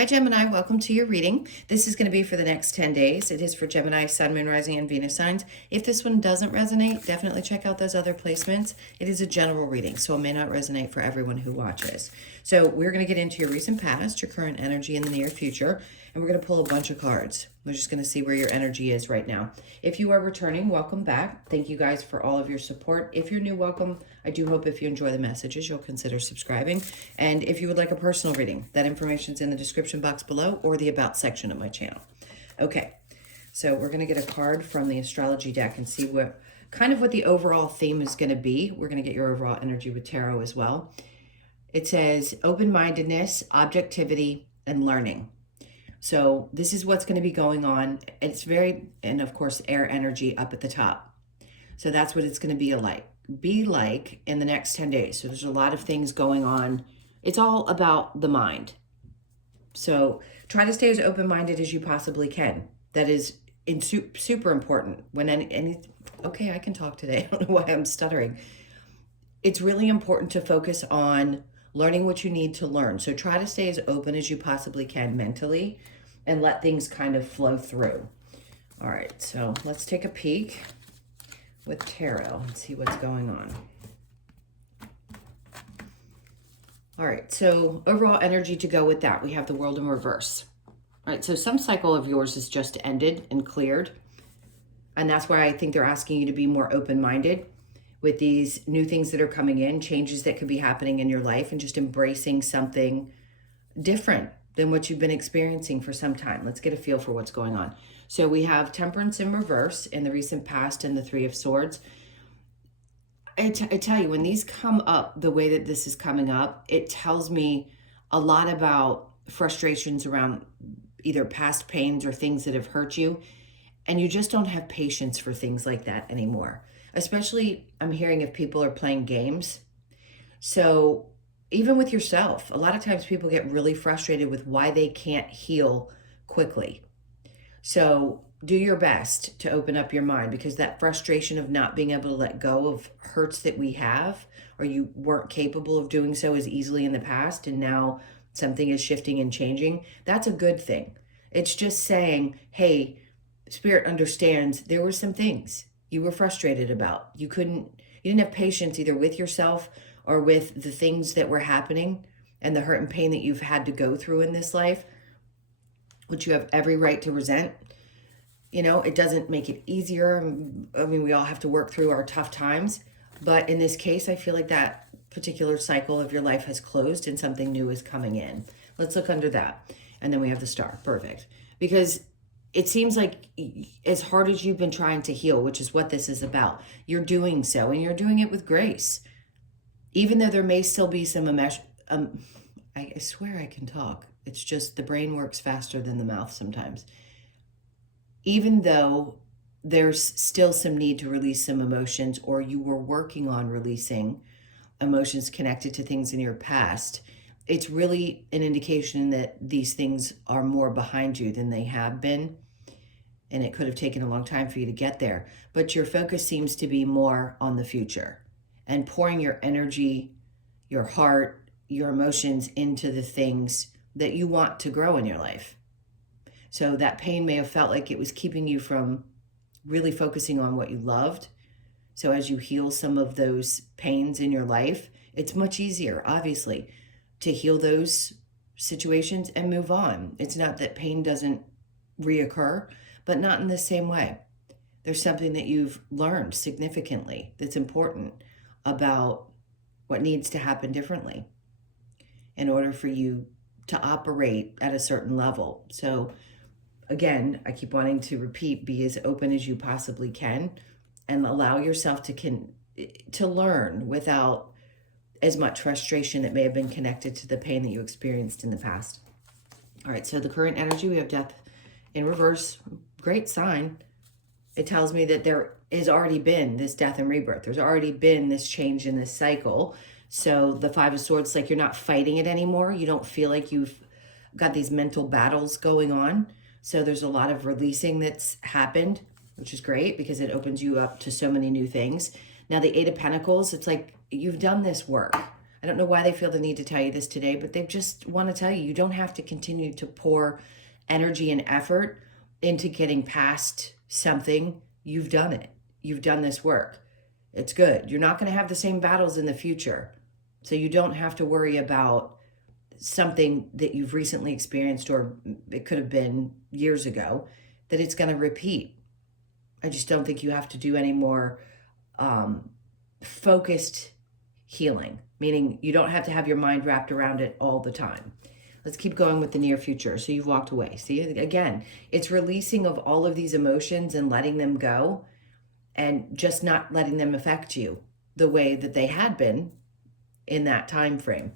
Hi, Gemini. Welcome to your reading. This is going to be for the next 10 days. It is for Gemini, Sun, Moon, Rising, and Venus signs. If this one doesn't resonate, definitely check out those other placements. It is a general reading, so it may not resonate for everyone who watches. So we're going to get into your recent past, your current energy in the near future, and we're going to pull a bunch of cards. We're just going to see where your energy is right now. If you are returning, welcome back. Thank you guys for all of your support. If you're new, welcome. I do hope if you enjoy the messages, you'll consider subscribing. And if you would like a personal reading, that information's in the description box below or the About section of my channel. Okay, so we're going to get a card from the astrology deck and see what the overall theme is going to be. We're going to get your overall energy with tarot as well. It says open-mindedness, objectivity, and learning. So this is what's going to be going on. It's and of course, air energy up at the top. So that's what it's going to be like in the next 10 days. So there's a lot of things going on. It's all about the mind. So try to stay as open-minded as you possibly can. That is super important. When okay, I can talk today. I don't know why I'm stuttering. It's really important to focus on learning what you need to learn. So try to stay as open as you possibly can mentally and let things kind of flow through. All right, so let's take a peek with tarot and see what's going on. All right, so overall energy to go with that, we have the World in reverse. All right, so some cycle of yours is just ended and cleared. And that's why I think they're asking you to be more open-minded with these new things that are coming in, changes that could be happening in your life, and just embracing something different than what you've been experiencing for some time. Let's get a feel for what's going on. So we have Temperance in reverse in the recent past and the Three of Swords. I tell you, when these come up the way that this is coming up, it tells me a lot about frustrations around either past pains or things that have hurt you. And you just don't have patience for things like that anymore. Especially, I'm hearing if people are playing games. So even with yourself, a lot of times people get really frustrated with why they can't heal quickly. So do your best to open up your mind, because that frustration of not being able to let go of hurts that we have, or you weren't capable of doing so as easily in the past, and now something is shifting and changing, that's a good thing. It's just saying, hey, Spirit understands there were some things you were frustrated about. You didn't have patience either with yourself or with the things that were happening and the hurt and pain that you've had to go through in this life, which you have every right to resent. You know, it doesn't make it easier. I mean, we all have to work through our tough times. But in this case, I feel like that particular cycle of your life has closed and something new is coming in. Let's look under that. And then we have the star. Perfect. Because it seems like as hard as you've been trying to heal, which is what this is about, you're doing so, and you're doing it with grace. Even though there may still be some I swear I can talk. It's just the brain works faster than the mouth sometimes. Even though there's still some need to release some emotions, or you were working on releasing emotions connected to things in your past, it's really an indication that these things are more behind you than they have been. And it could have taken a long time for you to get there. But your focus seems to be more on the future and pouring your energy, your heart, your emotions into the things that you want to grow in your life. So that pain may have felt like it was keeping you from really focusing on what you loved. So as you heal some of those pains in your life, it's much easier, obviously, to heal those situations and move on. It's not that pain doesn't reoccur, but not in the same way. There's something that you've learned significantly that's important about what needs to happen differently in order for you to operate at a certain level. So again, I keep wanting to repeat, be as open as you possibly can and allow yourself to learn without as much frustration that may have been connected to the pain that you experienced in the past. All right, so the current energy, we have Death in reverse. Great sign. It tells me that there has already been this death and rebirth. There's already been this change in this cycle. So the Five of Swords, like you're not fighting it anymore. You don't feel like you've got these mental battles going on. So there's a lot of releasing that's happened, which is great because it opens you up to so many new things. Now the Eight of Pentacles, it's like you've done this work. I don't know why they feel the need to tell you this today, but they just want to tell you, you don't have to continue to pour energy and effort into getting past something. You've done it. You've done this work. It's good. You're not going to have the same battles in the future. So you don't have to worry about something that you've recently experienced, or it could have been years ago, that it's going to repeat. I just don't think you have to do any more focused healing, meaning you don't have to have your mind wrapped around it all the time. Let's keep going with the near future. So you've walked away. See, again, it's releasing of all of these emotions and letting them go, and just not letting them affect you the way that they had been in that time frame.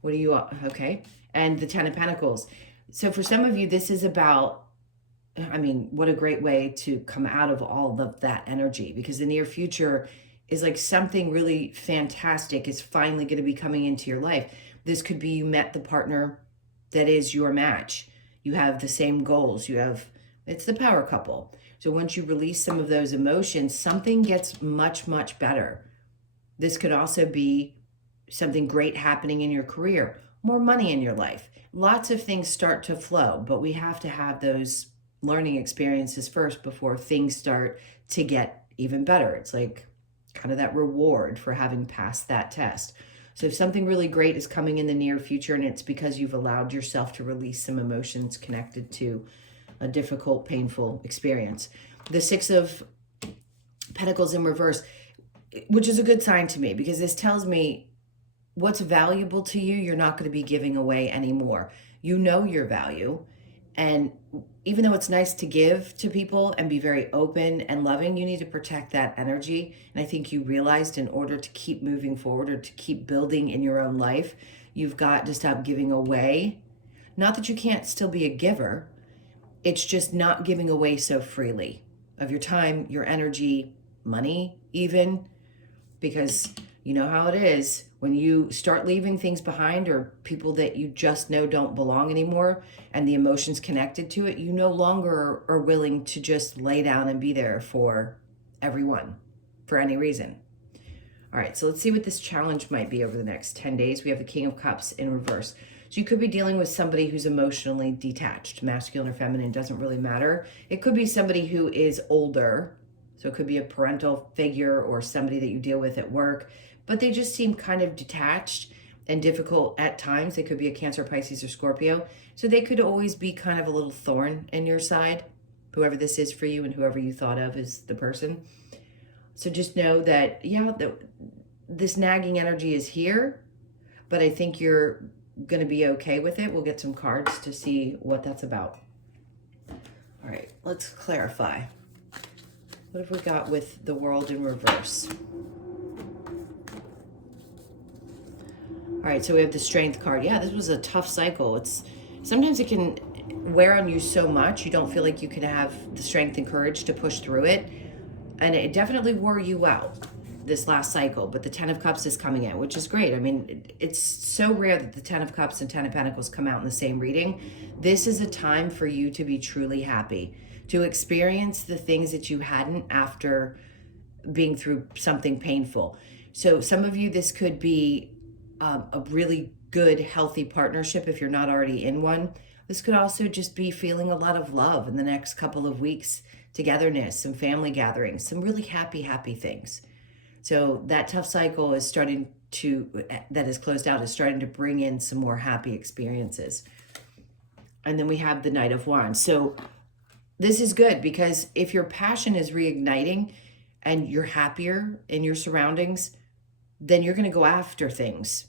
What do you, okay? And the Ten of Pentacles. So for some of you, this is about, I mean, what a great way to come out of all of that energy, because the near future is like something really fantastic is finally going to be coming into your life. This could be you met the partner that is your match. You have the same goals. It's the power couple. So once you release some of those emotions, something gets much, much better. This could also be something great happening in your career, more money in your life. Lots of things start to flow, but we have to have those learning experiences first before things start to get even better. It's like kind of that reward for having passed that test. So if something really great is coming in the near future, and it's because you've allowed yourself to release some emotions connected to a difficult, painful experience. The Six of Pentacles in reverse, which is a good sign to me, because this tells me what's valuable to you, you're not going to be giving away anymore. You know your value. And even though it's nice to give to people and be very open and loving, you need to protect that energy. And I think you realized in order to keep moving forward or to keep building in your own life, you've got to stop giving away. Not that you can't still be a giver. It's just not giving away so freely of your time, your energy, money even, because you know how it is. When you start leaving things behind, or people that you just know don't belong anymore, and the emotions connected to it, you no longer are willing to just lay down and be there for everyone for any reason. All right, so let's see what this challenge might be over the next 10 days. We have the King of Cups in reverse. So you could be dealing with somebody who's emotionally detached, masculine or feminine, doesn't really matter. It could be somebody who is older. So it could be a parental figure or somebody that you deal with at work, but they just seem kind of detached and difficult at times. They could be a Cancer, Pisces, or Scorpio. So they could always be kind of a little thorn in your side, whoever this is for you and whoever you thought of as the person. So just know that, yeah, this nagging energy is here, but I think you're going to be okay with it. We'll get some cards to see what that's about. All right, let's clarify. What have we got with the World in reverse? All right, so we have the Strength card. Yeah, this was a tough cycle. Sometimes it can wear on you so much, you don't feel like you can have the strength and courage to push through it. And it definitely wore you out this last cycle, but the Ten of Cups is coming in, which is great. I mean, it's so rare that the Ten of Cups and Ten of Pentacles come out in the same reading. This is a time for you to be truly happy, to experience the things that you hadn't after being through something painful. So some of you, this could be a really good, healthy partnership if you're not already in one. This could also just be feeling a lot of love in the next couple of weeks, togetherness, some family gatherings, some really happy, happy things. So that tough cycle that is closed out, is starting to bring in some more happy experiences. And then we have the Knight of Wands. So this is good, because if your passion is reigniting and you're happier in your surroundings, then you're going to go after things.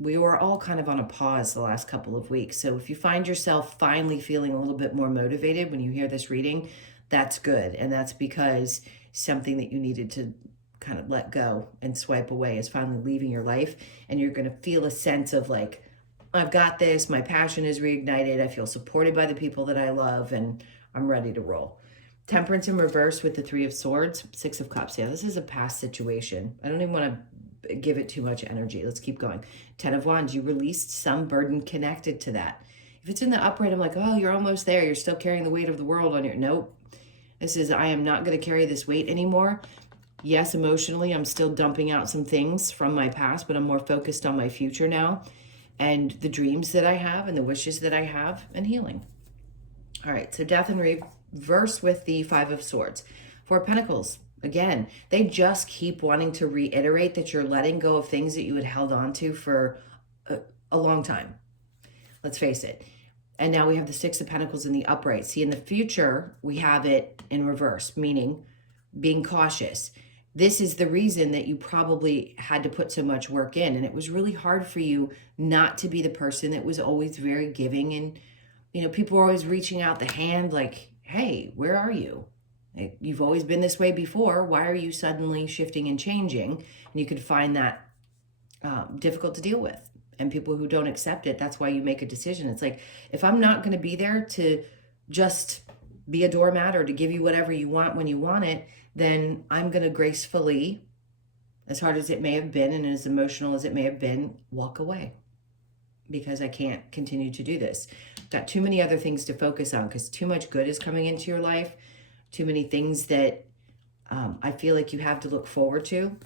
We were all kind of on a pause the last couple of weeks. So if you find yourself finally feeling a little bit more motivated when you hear this reading, that's good. And that's because something that you needed to kind of let go and swipe away is finally leaving your life. And you're going to feel a sense of like, I've got this, my passion is reignited, I feel supported by the people that I love, and I'm ready to roll. Temperance in reverse with the Three of Swords, Six of Cups. Yeah, this is a past situation. I don't even want to give it too much energy. Let's keep going. Ten of Wands, you released some burden connected to that. If it's in the upright, I'm like, oh, you're almost there. You're still carrying the weight of the world on your... Nope. This is, I am not going to carry this weight anymore. Yes, emotionally, I'm still dumping out some things from my past, but I'm more focused on my future now and the dreams that I have and the wishes that I have and healing. All right, so death in reverse with the Five of Swords. Four of Pentacles, again, they just keep wanting to reiterate that you're letting go of things that you had held on to for a long time. Let's face it. And now we have the Six of Pentacles in the upright. See, in the future, we have it in reverse, meaning being cautious. This is the reason that you probably had to put so much work in. And it was really hard for you not to be the person that was always very giving. And, you know, people were always reaching out the hand like, hey, where are you? You've always been this way before. Why are you suddenly shifting and changing? And you could find that difficult to deal with. And people who don't accept it, that's why you make a decision. It's like, if I'm not going to be there to just be a doormat or to give you whatever you want when you want it, then I'm going to gracefully, as hard as it may have been and as emotional as it may have been, walk away because I can't continue to do this. Got too many other things to focus on because too much good is coming into your life, too many things that I feel like you have to look forward to.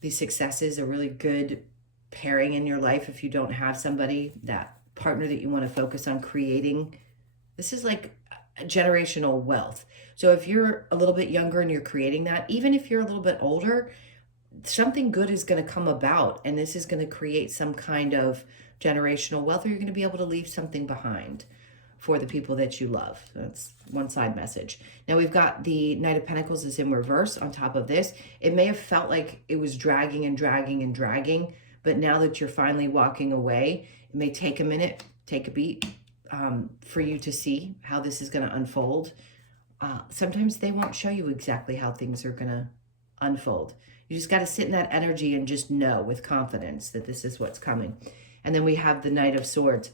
These successes are really good pairing in your life if you don't have somebody, that partner that you want to focus on creating. This is like generational wealth. So if you're a little bit younger and you're creating that, even if you're a little bit older, something good is going to come about, and this is going to create some kind of generational wealth, or you're going to be able to leave something behind for the people that you love. That's one side message. Now we've got the Knight of Pentacles is in reverse on top of this. It may have felt like it was dragging and dragging and dragging, but now that you're finally walking away, it may take a minute, take a beat, for you to see how this is going to unfold. Sometimes they won't show you exactly how things are going to unfold. You just got to sit in that energy and just know with confidence that this is what's coming. And then we have the Knight of Swords.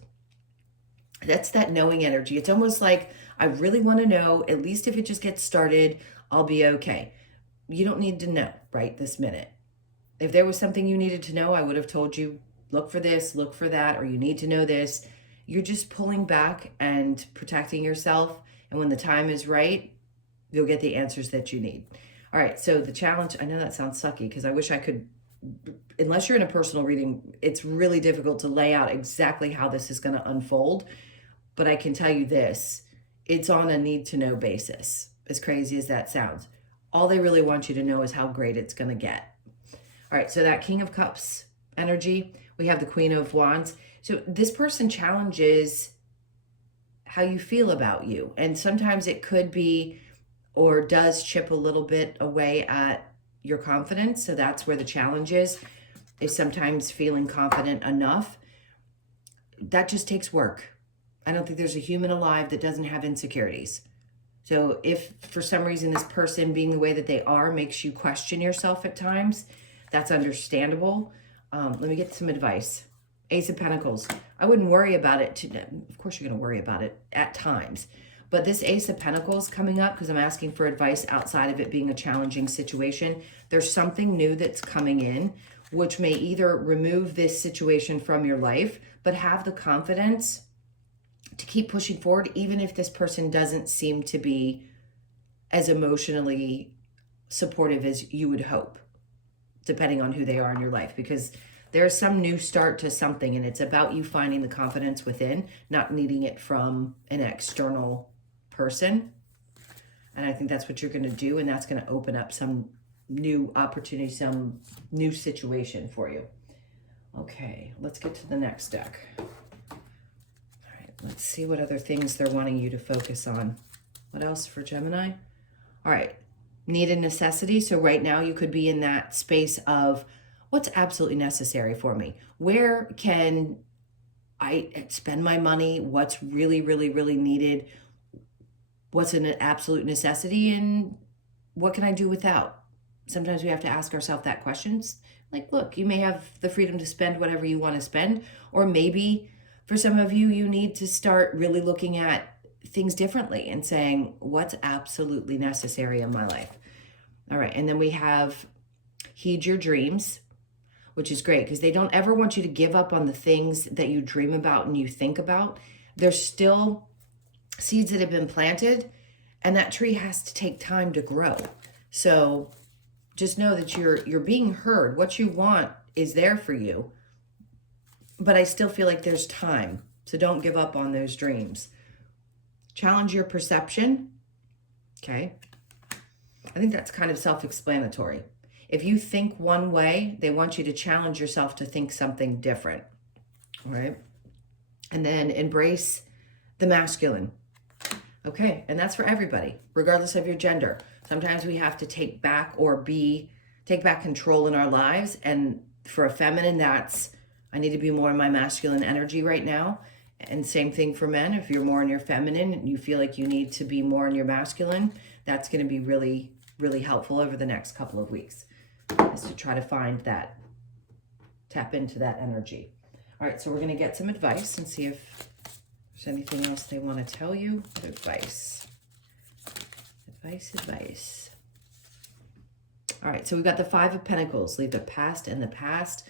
That's that knowing energy. It's almost like, I really want to know, at least if it just gets started, I'll be okay. You don't need to know right this minute. If there was something you needed to know, I would have told you, look for this, look for that, or you need to know this. You're just pulling back and protecting yourself. And when the time is right, you'll get the answers that you need. All right, so the challenge, I know that sounds sucky because I wish I could, unless you're in a personal reading, it's really difficult to lay out exactly how this is going to unfold. But I can tell you this, it's on a need to know basis, as crazy as that sounds. All they really want you to know is how great it's going to get. All right, so that King of Cups energy, we have the Queen of Wands. So this person challenges how you feel about you. And sometimes it could be or does chip a little bit away at your confidence. So that's where the challenge is sometimes feeling confident enough. That just takes work. I don't think there's a human alive that doesn't have insecurities. So if for some reason this person being the way that they are makes you question yourself at times, that's understandable. Let me get some advice. Ace of Pentacles. I wouldn't worry about it. Of course you're going to worry about it at times. But this Ace of Pentacles coming up, because I'm asking for advice outside of it being a challenging situation, there's something new that's coming in, which may either remove this situation from your life, but have the confidence to keep pushing forward, even if this person doesn't seem to be as emotionally supportive as you would hope, depending on who they are in your life. Because there's some new start to something, and it's about you finding the confidence within, not needing it from an external person. And I think that's what you're going to do, and that's going to open up some new opportunity, some new situation for you. Okay, let's get to the next deck. All right, let's see what other things they're wanting you to focus on. What else for Gemini? All right, need and necessity. So right now you could be in that space of, what's absolutely necessary for me? Where can I spend my money? What's really, really, really needed? What's an absolute necessity? And what can I do without? Sometimes we have to ask ourselves that questions. Like, look, you may have the freedom to spend whatever you want to spend. Or maybe for some of you, you need to start really looking at things differently and saying, what's absolutely necessary in my life? All right, and then we have heed your dreams, which is great because they don't ever want you to give up on the things that you dream about and you think about. There's still seeds that have been planted, and that tree has to take time to grow. So just know that you're being heard. What you want is there for you. But I still feel like there's time. So don't give up on those dreams. Challenge your perception. Okay. I think that's kind of self-explanatory. If you think one way, they want you to challenge yourself to think something different. All right. And then embrace the masculine. Okay. And that's for everybody, regardless of your gender. Sometimes we have to take back control in our lives. And for a feminine, that's, I need to be more in my masculine energy right now. And same thing for men. If you're more in your feminine and you feel like you need to be more in your masculine, that's going to be really, really helpful over the next couple of weeks, is to try to find that, tap into that energy. All right, so we're going to get some advice and see if there's anything else they want to tell you. Advice. All right, so we've got the Five of Pentacles. Leave the past in the past.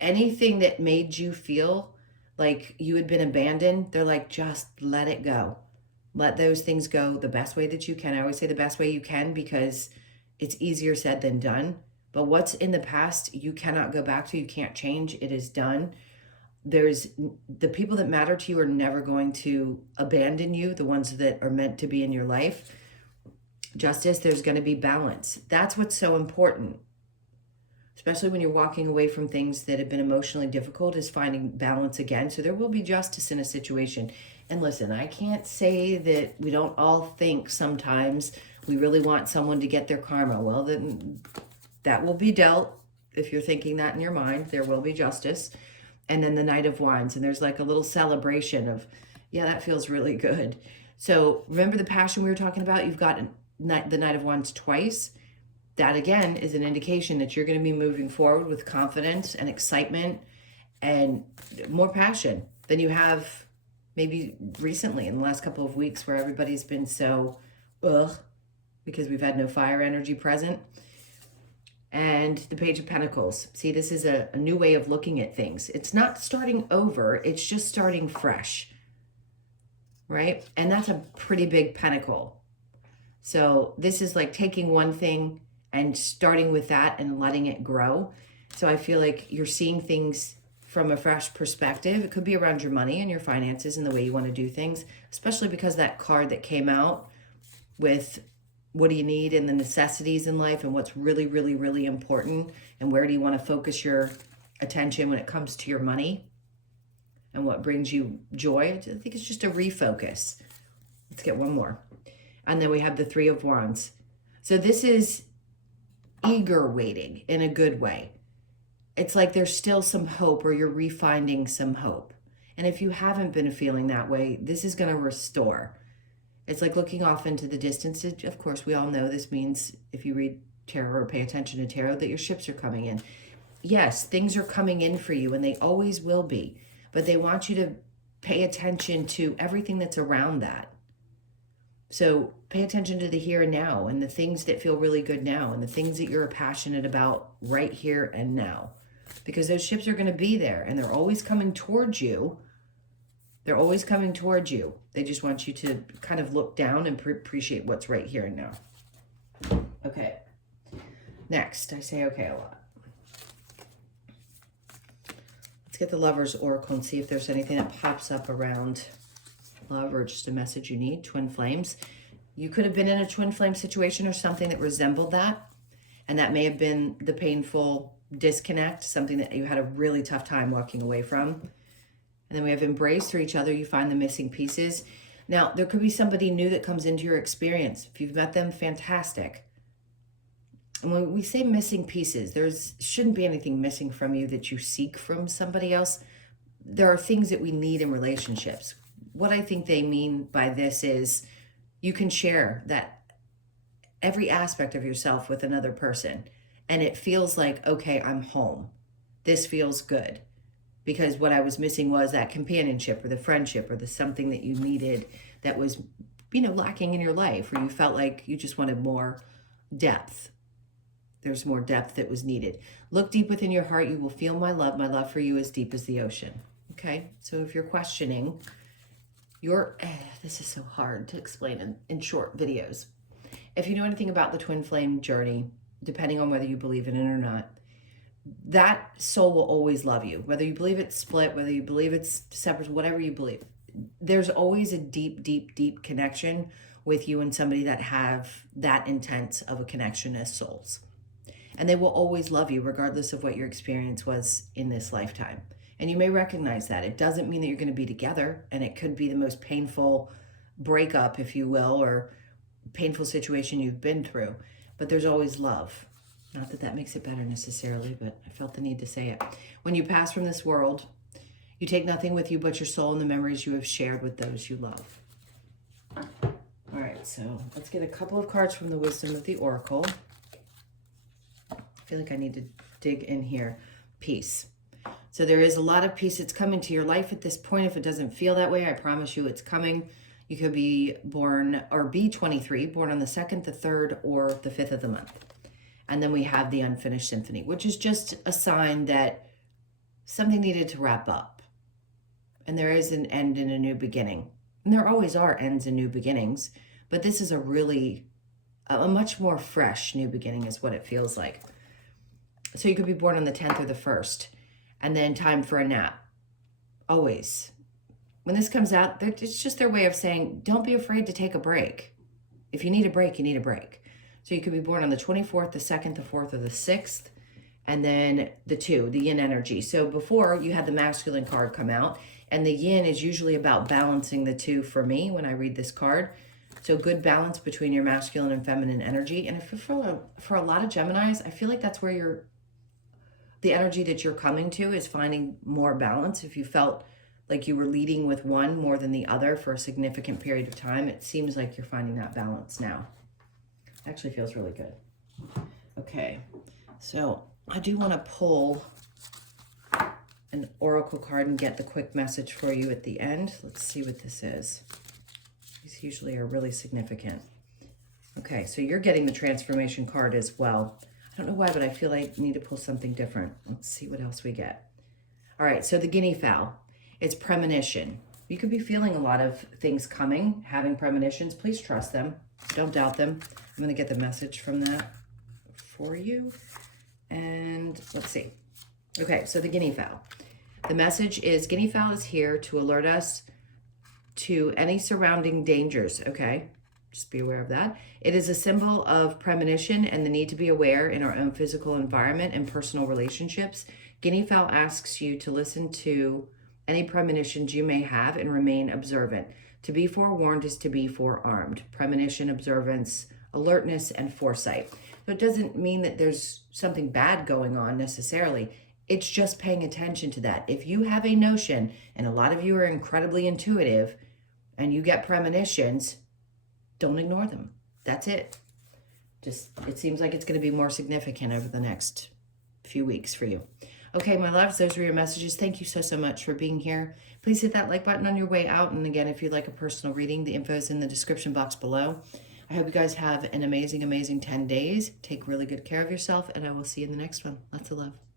Anything that made you feel like you had been abandoned, they're like, just let it go. Let those things go the best way that you can. I always say the best way you can because it's easier said than done. But what's in the past, you cannot go back to. You can't change. It is done. There's the people that matter to you are never going to abandon you, the ones that are meant to be in your life. Justice, there's going to be balance. That's what's so important, especially when you're walking away from things that have been emotionally difficult, is finding balance again. So there will be justice in a situation. And listen, I can't say that we don't all think sometimes we really want someone to get their karma. Well, then that will be dealt. If you're thinking that in your mind, there will be justice. And then the Knight of Wands, and there's like a little celebration of, yeah, that feels really good. So remember the passion we were talking about? You've got the Knight of Wands twice. That again is an indication that you're going to be moving forward with confidence and excitement and more passion than you have maybe recently in the last couple of weeks, where everybody's been so because we've had no fire energy present. And the Page of Pentacles. See, this is a new way of looking at things. It's not starting over. It's just starting fresh, right? And that's a pretty big pentacle. So this is like taking one thing and starting with that and letting it grow. So I feel like you're seeing things from a fresh perspective. It could be around your money and your finances and the way you want to do things, especially because that card that came out with what do you need and the necessities in life and what's really, really, really important, and where do you want to focus your attention when it comes to your money and what brings you joy. I think it's just a refocus. Let's get one more. And then we have the Three of Wands. So this is eager waiting in a good way. It's like there's still some hope, or you're refinding some hope. And if you haven't been feeling that way, this is going to restore. It's like looking off into the distance. Of course, we all know this means, if you read tarot or pay attention to tarot, that your ships are coming in. Yes, things are coming in for you, and they always will be. But they want you to pay attention to everything that's around that. So pay attention to the here and now, and the things that feel really good now, and the things that you're passionate about right here and now. Because those ships are going to be there, and they're always coming towards you. They're always coming towards you. They just want you to kind of look down and appreciate what's right here and now. Okay. Next, I say okay a lot. Let's get the Lover's Oracle and see if there's anything that pops up around love, or just a message you need. Twin flames. You could have been in a twin flame situation or something that resembled that. And that may have been the painful disconnect, something that you had a really tough time walking away from. And then we have embrace for each other. You find the missing pieces. Now, there could be somebody new that comes into your experience. If you've met them, fantastic. And when we say missing pieces, shouldn't be anything missing from you that you seek from somebody else. There are things that we need in relationships. What I think they mean by this is you can share that every aspect of yourself with another person. And it feels like, okay, I'm home. This feels good. Because what I was missing was that companionship, or the friendship, or the something that you needed that was, lacking in your life, or you felt like you just wanted more depth. There's more depth that was needed. Look deep within your heart. You will feel my love. My love for you is deep as the ocean. Okay? So if you're questioning, this is so hard to explain in short videos. If you know anything about the twin flame journey, depending on whether you believe in it or not. That soul will always love you, whether you believe it's split, whether you believe it's separate, whatever you believe. There's always a deep, deep, deep connection with you and somebody that have that intense of a connection as souls. And they will always love you regardless of what your experience was in this lifetime. And you may recognize that. It doesn't mean that you're going to be together, and it could be the most painful breakup, if you will, or painful situation you've been through. But there's always love. Not that that makes it better necessarily, but I felt the need to say it. When you pass from this world, you take nothing with you but your soul and the memories you have shared with those you love. All right, so let's get a couple of cards from the Wisdom of the Oracle. I feel like I need to dig in here. Peace. So there is a lot of peace that's coming to your life at this point. If it doesn't feel that way, I promise you it's coming. You could be born, or be 23, born on the 2nd, the 3rd, or the 5th of the month. And then we have the Unfinished Symphony, which is just a sign that something needed to wrap up. And there is an end and a new beginning. And there always are ends and new beginnings. But this is a much more fresh new beginning is what it feels like. So you could be born on the 10th or the 1st. And then time for a nap. Always. When this comes out, it's just their way of saying, don't be afraid to take a break. If you need a break, you need a break. So you could be born on the 24th, the 2nd, the 4th, or the 6th, and then the 2, the yin energy. So before, you had the masculine card come out, and the yin is usually about balancing the 2 for me when I read this card. So good balance between your masculine and feminine energy. And for a lot of Geminis, I feel like that's where the energy that you're coming to is finding more balance. If you felt like you were leading with one more than the other for a significant period of time, it seems like you're finding that balance now. Actually feels really good. Okay, so I do want to pull an oracle card and get the quick message for you at the end. Let's see what this is. These usually are really significant. Okay, so you're getting the transformation card as well. I don't know why, but I feel like I need to pull something different. Let's see what else we get. All right, so the guinea fowl. It's premonition. You could be feeling a lot of things coming, having premonitions. Please trust them. Don't doubt them. I'm going to get the message from that for you. And let's see. Okay, so the guinea fowl. The message is guinea fowl is here to alert us to any surrounding dangers, okay? Just be aware of that. It is a symbol of premonition and the need to be aware in our own physical environment and personal relationships. Guinea fowl asks you to listen to any premonitions you may have and remain observant. To be forewarned is to be forearmed. Premonition, observance, alertness, and foresight. So it doesn't mean that there's something bad going on necessarily. It's just paying attention to that. If you have a notion, and a lot of you are incredibly intuitive, and you get premonitions, don't ignore them. That's it. It seems like it's going to be more significant over the next few weeks for you. Okay, my loves, those were your messages. Thank you so much for being here. Please hit that like button on your way out. And again, if you'd like a personal reading, the info is in the description box below. I hope you guys have an amazing, amazing 10 days. Take really good care of yourself, and I will see you in the next one. Lots of love.